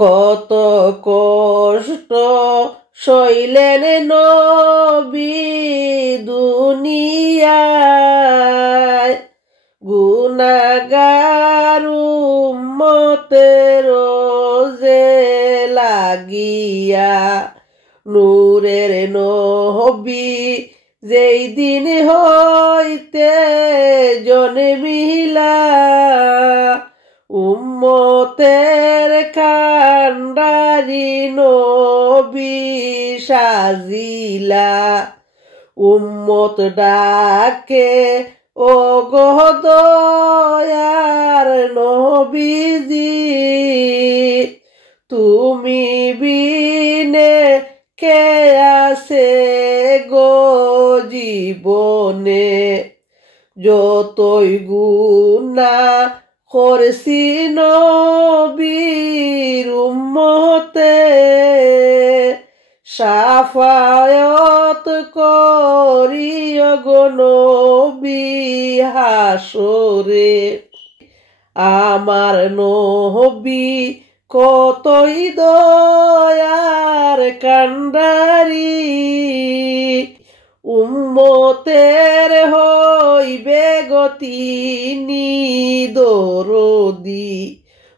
কত কষ্ট সইলেন নবী দুনিয়ায়, গুনাহগার উম্মতের যে লাগিয়া। নূরের নবী যেই দিন হইতে জন্মিলা, উম্মতের কান্ডারি নবী সাজিলা। উম্মত ডাকে ও গো দয়ার নবীজি, তুমি বিনে কে আছে গো জীবনে। যতই গুনাহ করছি নবীর উম্মতে, শাফায়াত করিও গো নবী হাসরে। আমার নবী কতই দয়ার কান্ডারি, উম্মতের হইবে গতিনি দরদি।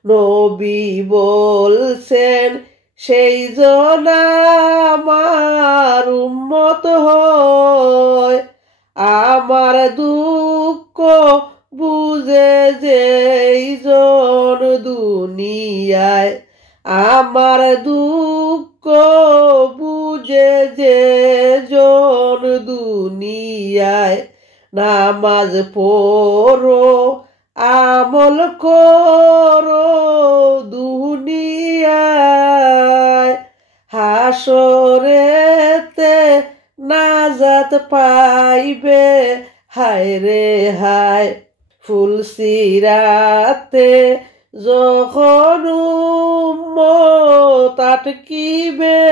নবী বলছেন সেই জন আমার উম্মত হয়, আমার দুঃখ বুঝে যেই জন দুনিয়ায়, আমার দুঃখ বুঝে যে জন দুনিয়ায়। নামাজ পড়ো আমল করো দুনিয়ায়, হাসরেতে নাজাত পাইবে হায় রে হায়। ফুলসিরাতে যখন উম্মত আটকিবে,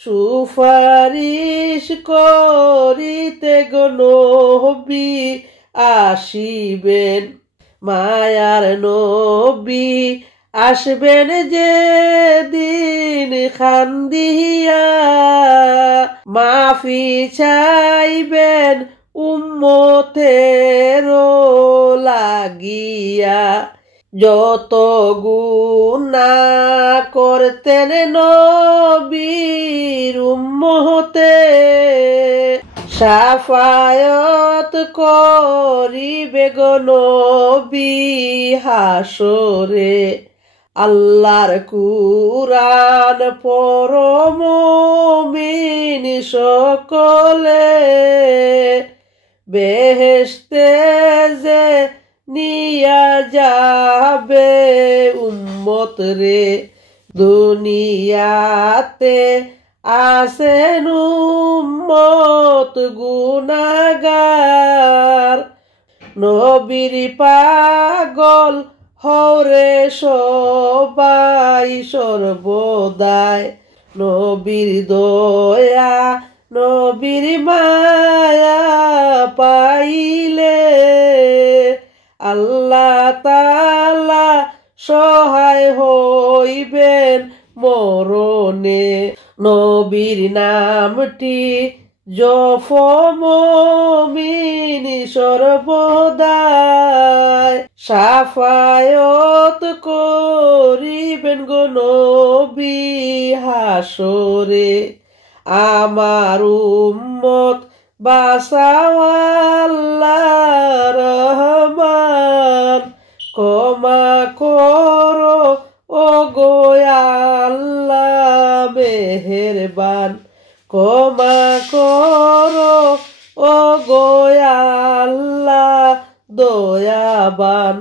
সুপারিশ করিতে গো নবী আসিবেন। মায়ার নবী আসবেন যেদিন খান্দিয়া, মাফি চাইবেন উম্মতের লাগিয়া। যত গুনাহ করতেন নবীর উম্মতে, শাফায়াত করিবে গো নবী হাসরে। আল্লাহর কুরআন পড়ো মুমিন সকলে, বেহেশতে যে নিয়া যাবে উম্মত রে। দুনিয়াতে আসেন উম্মত গুনাহগার, নবীর পাগল হরে সবাই সর্বদাই। নবীর দয়া নবীর মায়া পাইলে, আল্লাহ তাআলা সহায় হইবেন মরণে। নবীর নামটি জপ মুমিন সর্বদাই, শাফায়াত করিবেন গো নবী হাসরে। আমার উম্মত বাঁচাও আল্লাহ রহমান, ক্ষমা করো ও গো আল্লাহ মেহেরবান। ক্ষমা করো ও গো আল্লাহ দয়াবান।